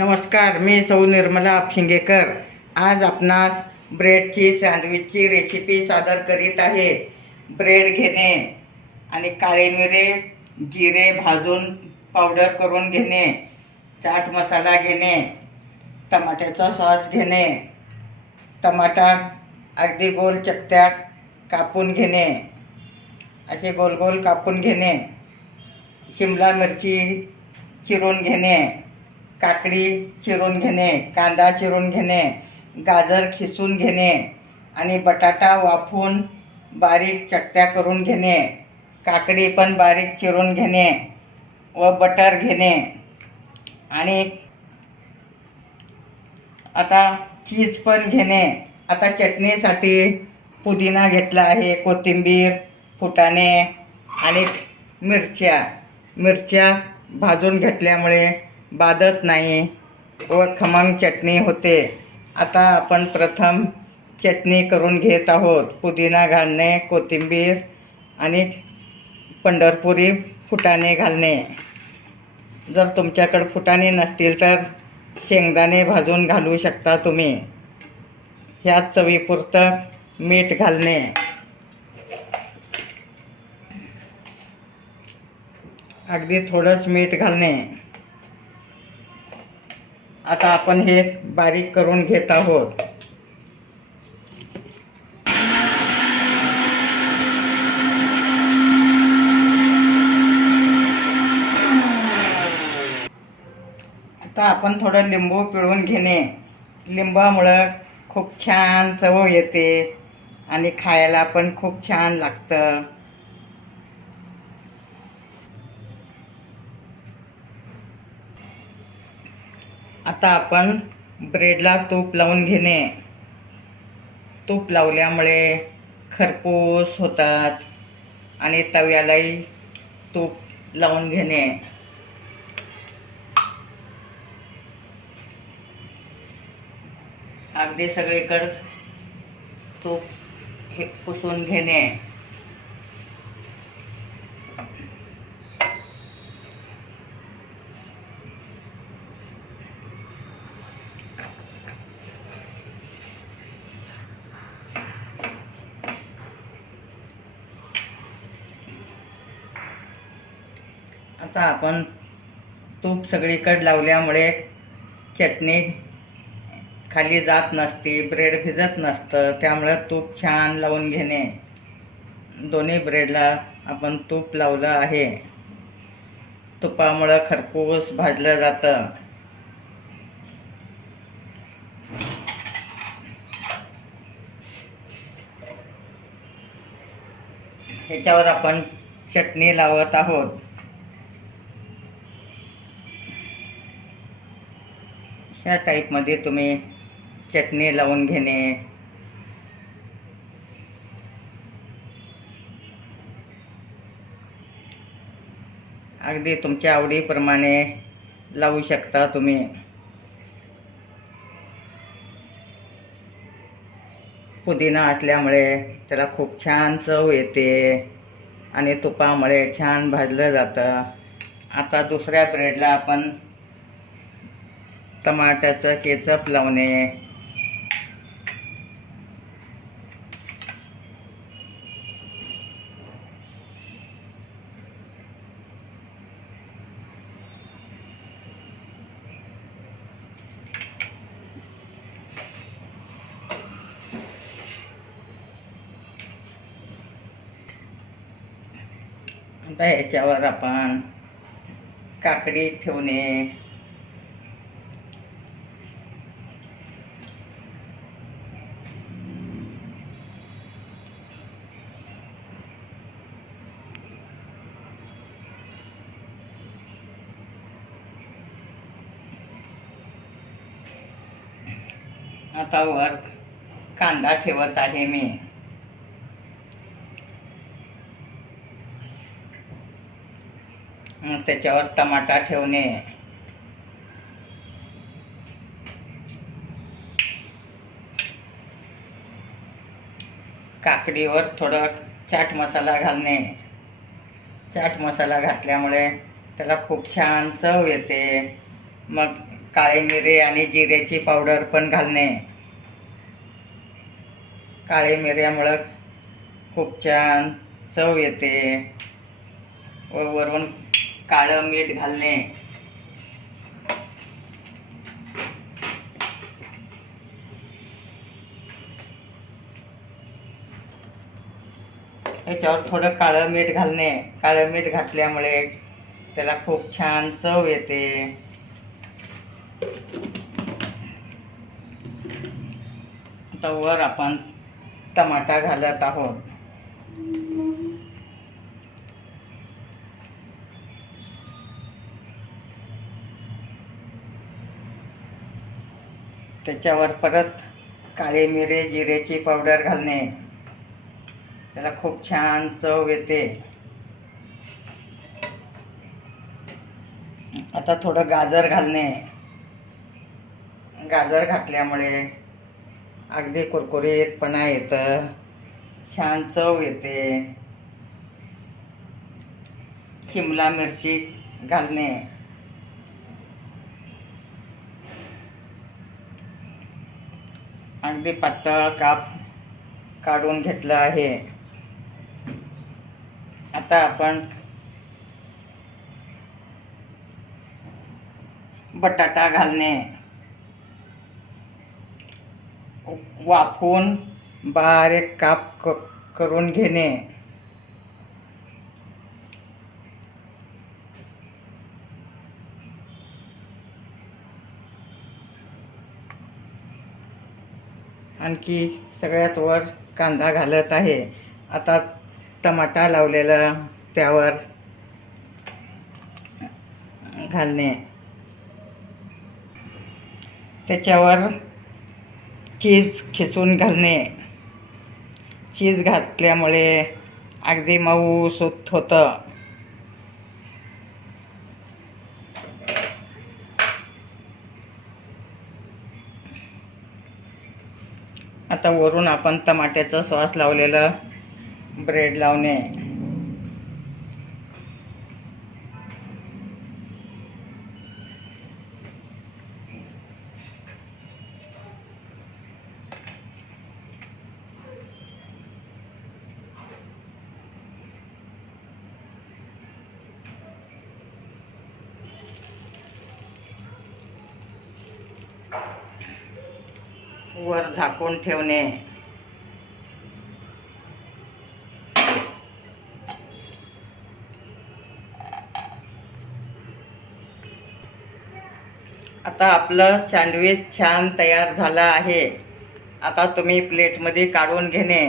नमस्कार, मी सौ निर्मला आपशिंगेकर. आज आपणास ब्रेडची सँडविचची रेसिपी सादर करीत आहे. ब्रेड घेणे आणि काळे मिरे जिरे भाजून पावडर करून घेणे, चाट मसाला घेणे, टमाट्याचा सॉस घेणे, टमाटा अगदी गोल चकत्या कापून घेणे, असे गोल गोल कापून घेणे, शिमला मिरची चिरून घेणे, काकडी चिरून घेणे, कांदा चिरून घेणे, गाजर खिसून घेणे आणि बटाटा वाफवून बारीक चकत्या करून घेणे, काकडी पण बारीक चिरून घेणे व बटर घेणे. आणि आता चीज पण घेणे. आता चटणीसाठी पुदिना घेतला आहे, कोथिंबीर, फुटाणे आणि मिरच्या भाजून घेतल्यामुळे बाधत नाही व खमंग चटणी होते. आता आपण प्रथम चटणी करून घेत आहोत. पुदिना घालणे, कोथिंबीर आणि पंढरपुरी फुटाणे घालणे. जर तुमच्याकडे फुटाणे नसतील तर शेंगदाणे भाजून घालू शकता तुम्ही. ह्यात चवीपुरतं मीठ घालणे. अगदी थोडंच मीठ घालणे. आता आपण हे बारीक करून घेत आहोत. आता आपण थोडं लिंबू पिळून घेणे. लिंबामुळं खूप छान चव येते आणि खायला पण खूप छान लागतं. आता आपण ब्रेडला तूप लावून घेणे. तूप लावल्यामुळे खरपूस होतात आणि तव्यालाही तूप लावून घेणे. अगदी सगळीकडे तूप हे पुसून घेणे. आता आपण तूप सगळीकडे लावल्यामुळे चटणी खाली जात नसते, ब्रेड भिजत नसतं. त्यामुळे तूप छान लावून घेणे. दोन्ही ब्रेडला आपण तूप लावलं आहे. तुपामुळं खरपूस भाजलं जातं. ह्याच्यावर आपण चटणी लावत आहोत. ह्या टाईपमध्ये तुम्ही चटणी लावून घेणे. अगदी तुमच्या आवडीप्रमाणे लावू शकता तुम्ही. पुदिना असल्यामुळे त्याला खूप छान चव येते आणि तुपामुळे छान भाजलं जातं. आता दुसऱ्या ब्रेडला आपण टमाट्याचं केचप लावणे. आता ह्याच्यावर आपण काकडी ठेवणे. आता वर कांदा ठेवत आहे मी. त्याच्यावर टमाटा ठेवणे. काकडीवर थोडं चाट मसाला घालणे. चाट मसाला घातल्यामुळे त्याला खूप छान चव येते. मग काळे मिरे आणि जिऱ्याची पावडर पण घालणे. काळे मिऱ्यामुळं खूप छान चव येते. व वरून काळं मीठ घालणे. याच्यावर थोडं काळं मीठ घालणे. काळं मीठ घातल्यामुळे त्याला खूप छान चव येते. आता वर आपण टमाटा घालत आहोत. त्याच्यावर परत काळे मिरे जिऱ्याची पावडर घालणे. त्याला खूप छान चव येते. आता थोडं गाजर घालणे. गाजर घातल्यामुळे अगदी कुरकुरीतपणा येतं, छान चव येते. शिमला मिरची घालणे. अगदी पातळ काप काढून घेतलं आहे. आता आपण बटाटा घालणे. वाफवून बारीक काप करून घेणे. आणखी सगळ्यात वर कांदा घालत आहे. आता टमाटा लावलेला त्यावर घालणे. त्याच्यावर चीज खिसून घालणे. चीज घातल्यामुळे अगदी मऊसूत होतं. आता वरून आपण टमाट्याचं सॉस लावलेलं ब्रेड लावणे. वर झाकून ठेवणे. आता आपलं सँडविच छान तयार झालं आहे. आता तुम्ही प्लेटमध्ये काढून घेणे.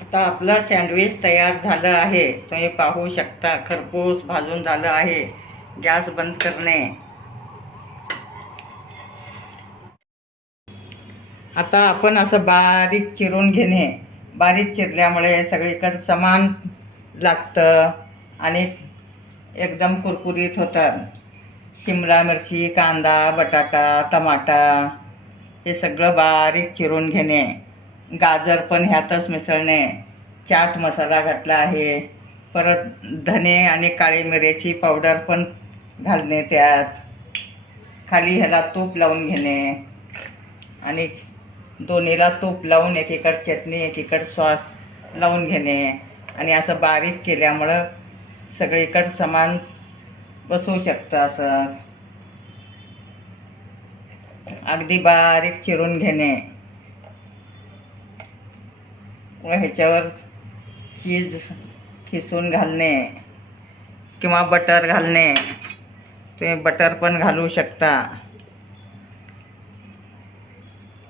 आता आपलं सँडविच तयार झालं आहे. तुम्ही पाहू शकता खरपूस भाजून झालं आहे. गॅस बंद करणे. आता आपण असं बारीक चिरून घेणे. बारीक चिरल्यामुळे सगळीकडे समान लागतं आणि एकदम कुरकुरीत होतात. शिमला मिरची, कांदा, बटाटा, टमाटा हे सगळं बारीक चिरून घेणे. गाजर पण ह्यातच मिसळणे. चाट मसाला घातला आहे. परत धने आणि काळी मिऱ्याची पावडर पण घालणे. त्यात खाली ह्याला तूप लावून घेणे आणि दोन्हीला तूप लावून एकीकडे चटणी एकीकडे सॉस लावून घेणे आणि असं बारीक केल्यामुळं सगळीकडे समान बसू शकतं. असं अगदी बारीक चिरून घेणे व ह्याच्यावर चीज खिसून घालणे किंवा बटर घालणे. तुम्ही बटर पण घालू शकता.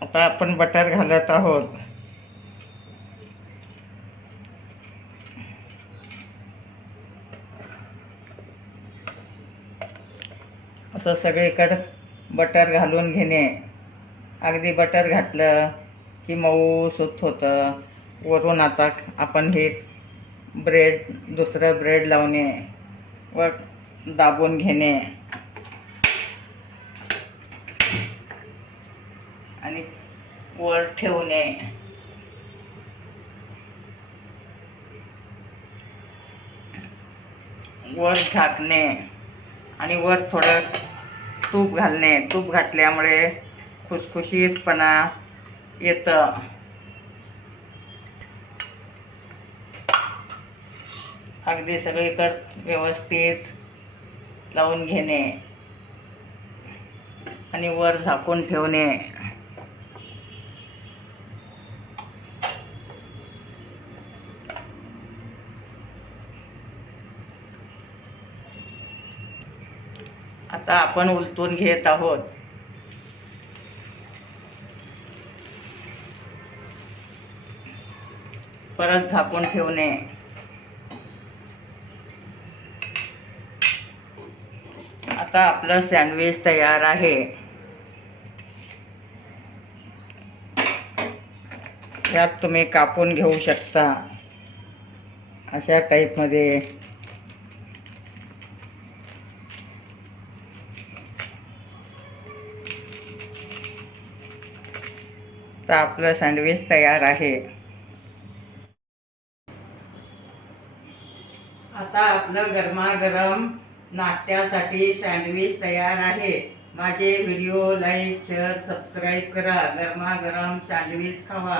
आता आपण बटर घालत आहोत. असं सगळीकडे बटर घालून घेणे. अगदी बटर घातलं की मऊसूत होतं. वरून आता आपण हे दुसरं ब्रेड लावणे व दाबून घेणे आणि वर ठेवणे. वर झाकणे आणि वर थोडं तूप घालणे. तूप घातल्यामुळे खुसखुशीतपणा येतं. अगदी सगळीकडे व्यवस्थित लावून घेणे आणि वर झाकून ठेवणे. आता आपण उलटून घेत आहोत. परत झाकून ठेवणे. आता आपलं सँडविच तयार आहे. यात तुम्ही कापून घेऊ शकता अशा टाईपमध्ये. तर आपलं सँडविच तयार आहे. आता आपलं गरमागरम नाश्त्यासाठी सँडविच तयार आहे. माझे व्हिडिओ लाईक शेअर सबस्क्राईब करा. गरमागरम सँडविच खावा.